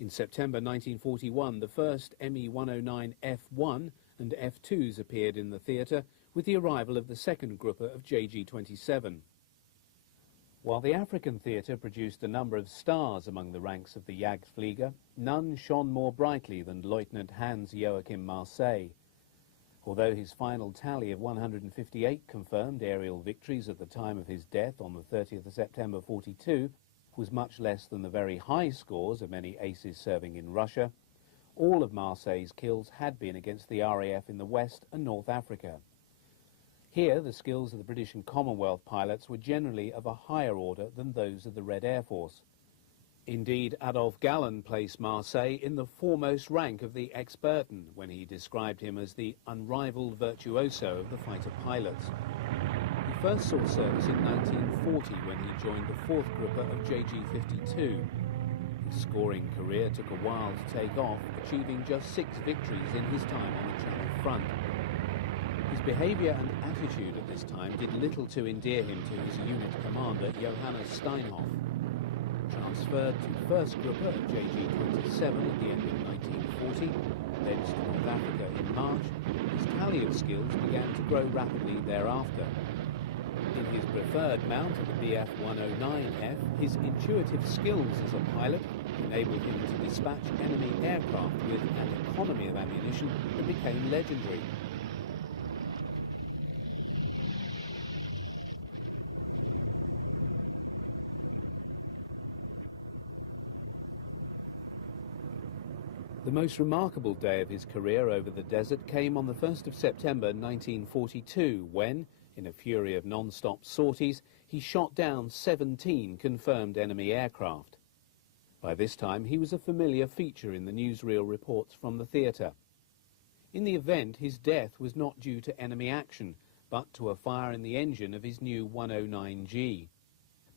In September 1941, the first Me-109 F1 and F2s appeared in the theatre with the arrival of the second Gruppe of JG-27. While the African theatre produced a number of stars among the ranks of the Jagdflieger, none shone more brightly than Lieutenant Hans Joachim Marseille. Although his final tally of 158 confirmed aerial victories at the time of his death on the 30th of September 42 was much less than the very high scores of many aces serving in Russia, all of Marseille's kills had been against the RAF in the West and North Africa. Here, the skills of the British and Commonwealth pilots were generally of a higher order than those of the Red Air Force. Indeed, Adolf Galland placed Marseille in the foremost rank of the Experten when he described him as the unrivaled virtuoso of the fighter pilots. He first saw service in 1940 when he joined the 4th Gruppe of JG-52. His scoring career took a while to take off, achieving just 6 victories in his time on the Channel front. His behaviour and attitude at this time did little to endear him to his unit commander, Johannes Steinhoff. Transferred to 1st Gruppe of JG-27 at the end of 1940, thence to North Africa in March, his tally of skills began to grow rapidly thereafter. In his preferred mount of the Bf-109F, his intuitive skills as a pilot enabled him to dispatch enemy aircraft with an economy of ammunition that became legendary. The most remarkable day of his career over the desert came on the 1st of September 1942 when, in a fury of non-stop sorties, he shot down 17 confirmed enemy aircraft. By this time he was a familiar feature in the newsreel reports from the theatre. In the event, his death was not due to enemy action, but to a fire in the engine of his new 109G.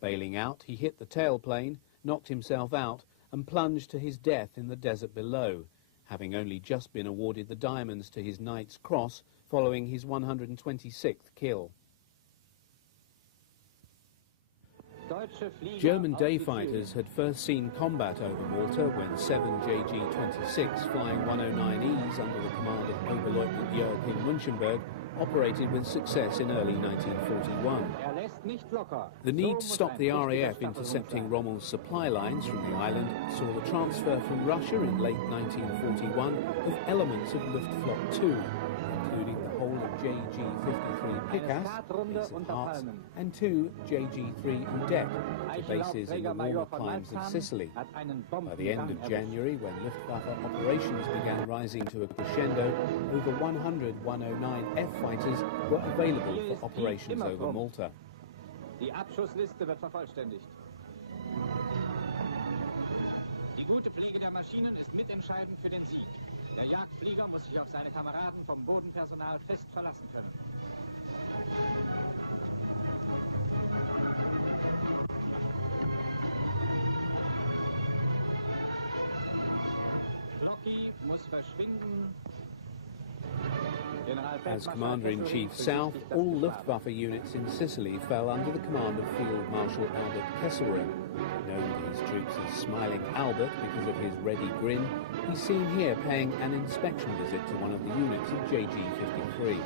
Bailing out, he hit the tailplane, knocked himself out, and plunged to his death in the desert below, having only just been awarded the diamonds to his Knight's Cross following his 126th kill. German day fighters had first seen combat over Malta when 7 JG-26 flying 109Es under the command of Oberleutnant Joachim Munchenberg operated with success in early 1941. The need to stop the RAF intercepting Rommel's supply lines from the island saw the transfer from Russia in late 1941 of elements of Luftwaffe 2, including the whole of JG-53 Pikas, base at Harz, and 2 JG-3 Udeck, to bases in the warmer climes of Sicily. By the end of January, when Luftwaffe operations began rising to a crescendo, over 100 109F fighters were available for operations over Malta. Die Abschussliste wird vervollständigt. Die gute Pflege der Maschinen ist mitentscheidend für den Sieg. Der Jagdflieger muss sich auf seine Kameraden vom Bodenpersonal fest verlassen können. Blocky muss verschwinden. As Commander-in-Chief South, all Luftwaffe units in Sicily fell under the command of Field Marshal Albert Kesselring. Known to his troops as Smiling Albert because of his ready grin, he's seen here paying an inspection visit to one of the units of JG-53.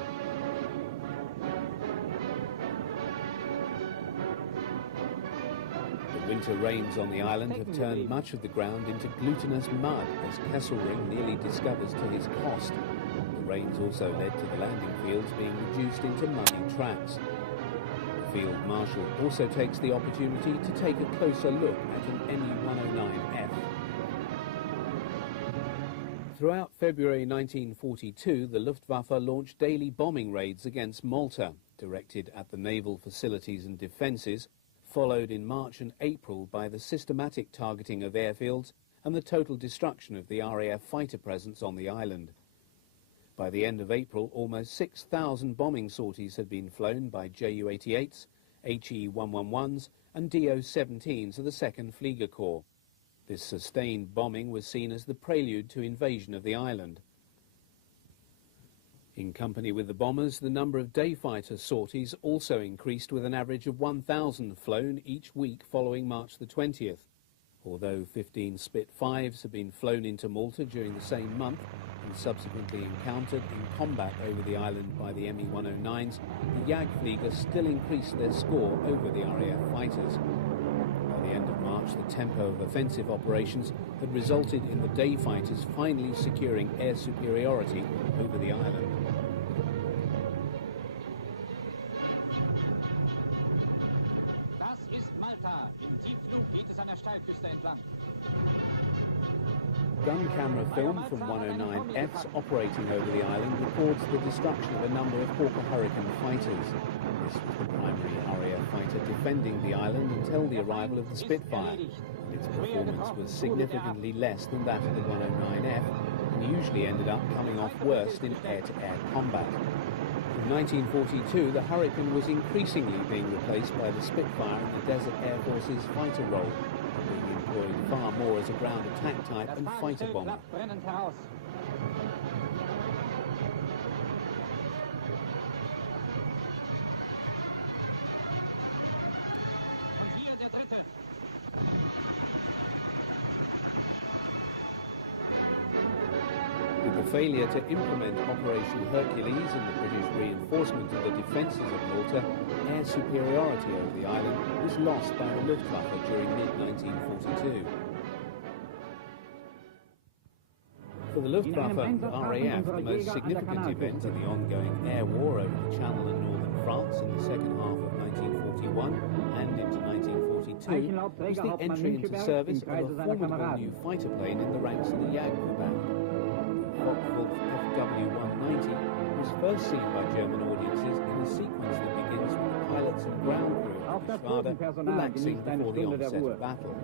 The winter rains on the island have turned much of the ground into glutinous mud, as Kesselring nearly discovers to his cost. The rains also led to the landing fields being reduced into muddy tracks. The Field Marshal also takes the opportunity to take a closer look at an Me-109F. Throughout February 1942, the Luftwaffe launched daily bombing raids against Malta, directed at the naval facilities and defences, followed in March and April by the systematic targeting of airfields and the total destruction of the RAF fighter presence on the island. By the end of April, almost 6,000 bombing sorties had been flown by Ju-88s, HE-111s and Do-17s of the 2nd Flieger Corps. This sustained bombing was seen as the prelude to invasion of the island. In company with the bombers, the number of day fighter sorties also increased, with an average of 1,000 flown each week following March the 20th. Although 15 Spitfires have been flown into Malta during the same month and subsequently encountered in combat over the island by the Me-109s, the Jagdflieger still increased their score over the RAF fighters. By the end of March, the tempo of offensive operations had resulted in the day fighters finally securing air superiority over the island. Gun camera film from 109Fs operating over the island records the destruction of a number of Hawker Hurricane fighters. This was the primary RAF fighter defending the island until the arrival of the Spitfire. Its performance was significantly less than that of the 109F and usually ended up coming off worst in air-to-air combat. In 1942, the Hurricane was increasingly being replaced by the Spitfire in the Desert Air Force's fighter role, being employed far more as a ground attack type and fighter bomber. With the failure to implement Operation Hercules and the British reinforcement of the defences of Malta, air superiority over the island was lost by the Luftwaffe during mid-1942. For the Luftwaffe and the RAF, the most significant event in the ongoing air war over the Channel and northern France in the second half of 1941 and into 1942 was the entry into service of a formidable new fighter plane in the ranks of the Jagdverband. WWII was first seen by German audiences in a sequence that begins with the pilots and ground crew of the Geschwader relaxing before the onset of battle.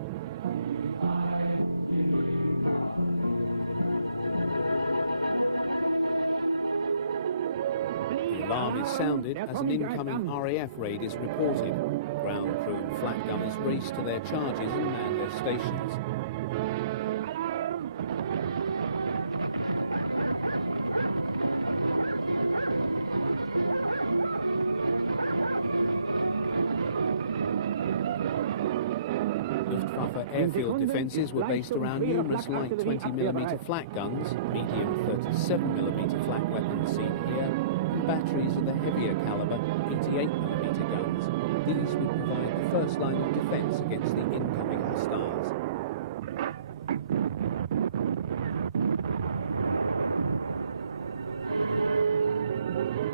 The alarm is sounded as an incoming RAF raid is reported. Ground crew and flak gunners race to their charges and man their stations. Airfield defences were based around numerous light 20mm flak guns, medium 37mm flak weapons seen here, and batteries of the heavier calibre 88mm guns. These would provide the first line of defence against the incoming hostiles.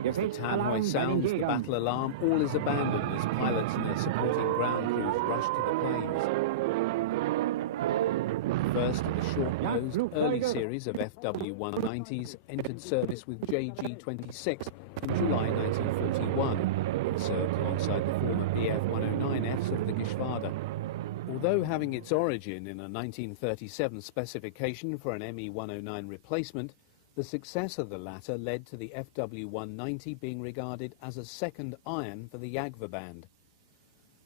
As the tannoy sounds the battle alarm, all is abandoned as pilots and their supporting ground crews rush to the planes. First, the short-nosed early series of FW-190s entered service with JG-26 in July 1941 and served alongside the former BF-109Fs of the Geschwader. Although having its origin in a 1937 specification for an Me-109 replacement, the success of the latter led to the FW-190 being regarded as a second iron for the Jagdverband.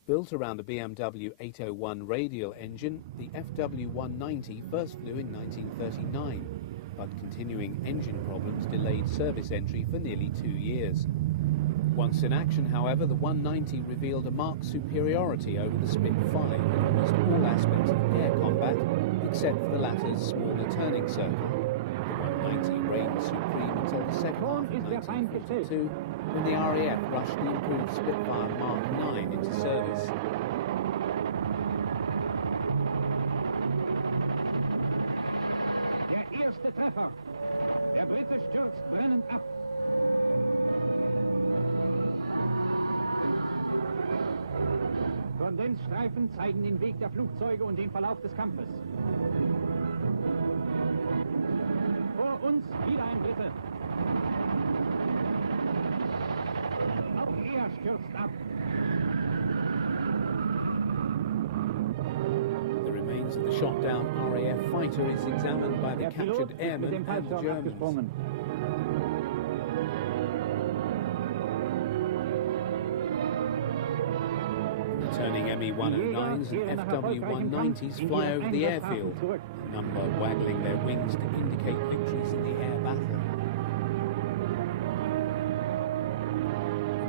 Built around a BMW 801 radial engine, the FW-190 first flew in 1939, but continuing engine problems delayed service entry for nearly 2 years. Once in action, however, the 190 revealed a marked superiority over the Spitfire in almost all aspects of air combat, except for the latter's smaller turning circle. The 190 reigned supreme until the second half of 1942, when the RAF rushed the improved Spitfire Mark IX into service. Der erste Treffer. Der Brite stürzt brennend ab. Kondensstreifen zeigen den Weg der Flugzeuge und den Verlauf des Kampfes. Vor uns wieder ein Brite. Auch er stürzt ab. The remains of the shot-down RAF fighter is examined by the captured airmen and the Germans. Returning Me-109s and FW-190s fly over the airfield, a number waggling their wings to indicate victories in the air battle.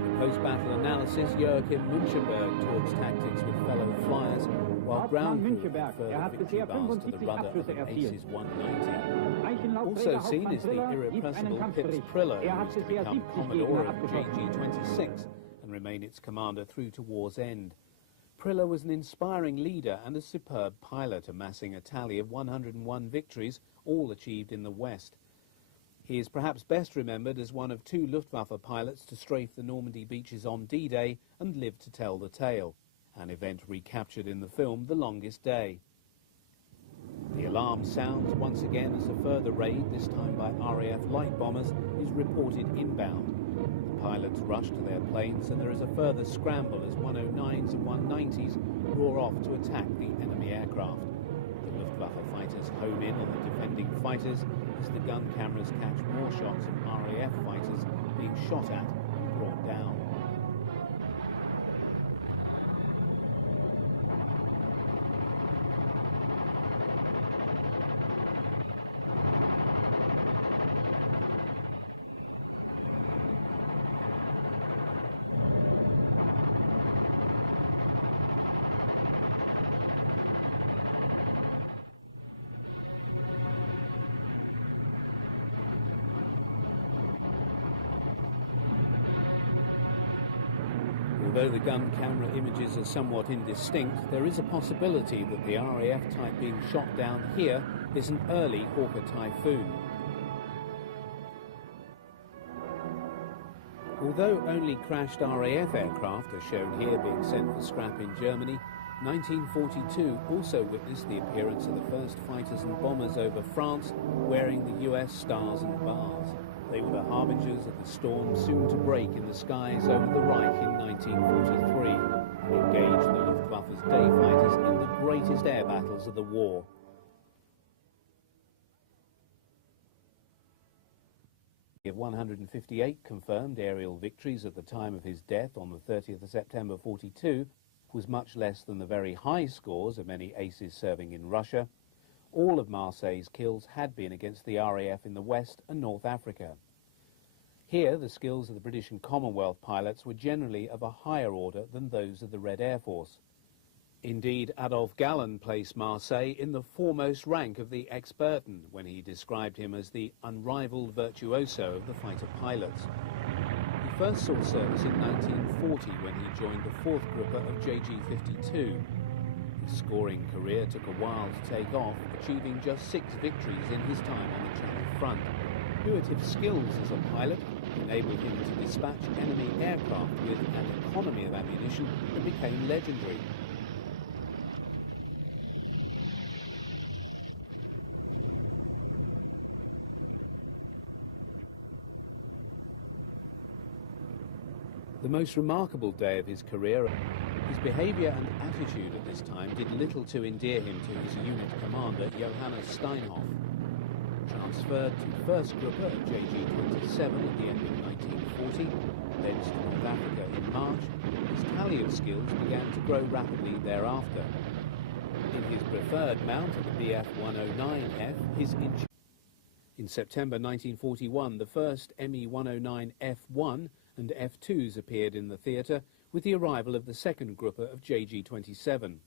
In the post-battle analysis, Joachim Münchenberg talks tactics with fellow flyers, while ground crew had further victory bars to the rudder of an Aces 190. Also seen is the irrepressible Pips Prillo, who is to become Commodore of JG-26 and remain its commander through to war's end. Prillo was an inspiring leader and a superb pilot, amassing a tally of 101 victories, all achieved in the West. He is perhaps best remembered as one of 2 Luftwaffe pilots to strafe the Normandy beaches on D-Day and live to tell the tale, an event recaptured in the film The Longest Day. The alarm sounds once again as a further raid, this time by RAF light bombers, is reported inbound. The pilots rush to their planes and there is a further scramble as 109s and 190s roar off to attack the enemy aircraft. The Luftwaffe fighters home in on the defending fighters as the gun cameras catch more shots of RAF fighters being shot at and brought down. Although the gun camera images are somewhat indistinct, there is a possibility that the RAF type being shot down here is an early Hawker Typhoon. Although only crashed RAF aircraft are shown here being sent for scrap in Germany, 1942 also witnessed the appearance of the first fighters and bombers over France wearing the US stars and bars. They were the harbingers of the storm soon to break in the skies over the Reich in 1943 and engaged the Luftwaffe's day fighters in the greatest air battles of the war. Of 158 confirmed aerial victories at the time of his death on the 30th of September 42 was much less than the very high scores of many aces serving in Russia. All of Marseille's kills had been against the RAF in the West and North Africa. Here, the skills of the British and Commonwealth pilots were generally of a higher order than those of the Red Air Force. Indeed, Adolphe Galland placed Marseille in the foremost rank of the Experten when he described him as the unrivaled virtuoso of the fighter pilots. He first saw service in 1940 when he joined the 4th Grupper of JG-52. His scoring career took a while to take off, achieving just 6 victories in his time on the Channel front. Intuitive skills as a pilot enabled him to dispatch enemy aircraft with an economy of ammunition that became legendary. The most remarkable day of his career, his behaviour and attitude at this time did little to endear him to his unit commander, Johannes Steinhoff. Transferred to 1st Grupper of JG-27 at the end of 1940, thence to North Africa in March, his tally of skills began to grow rapidly thereafter. In his preferred mount at the Bf-109F, in September 1941, the first Me-109 F1 and F2s appeared in the theatre with the arrival of the 2nd Grupper of JG-27.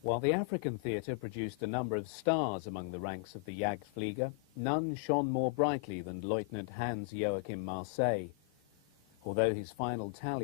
While the African theatre produced a number of stars among the ranks of the Jagdflieger, none shone more brightly than Lieutenant Hans Joachim Marseille. Although his final tally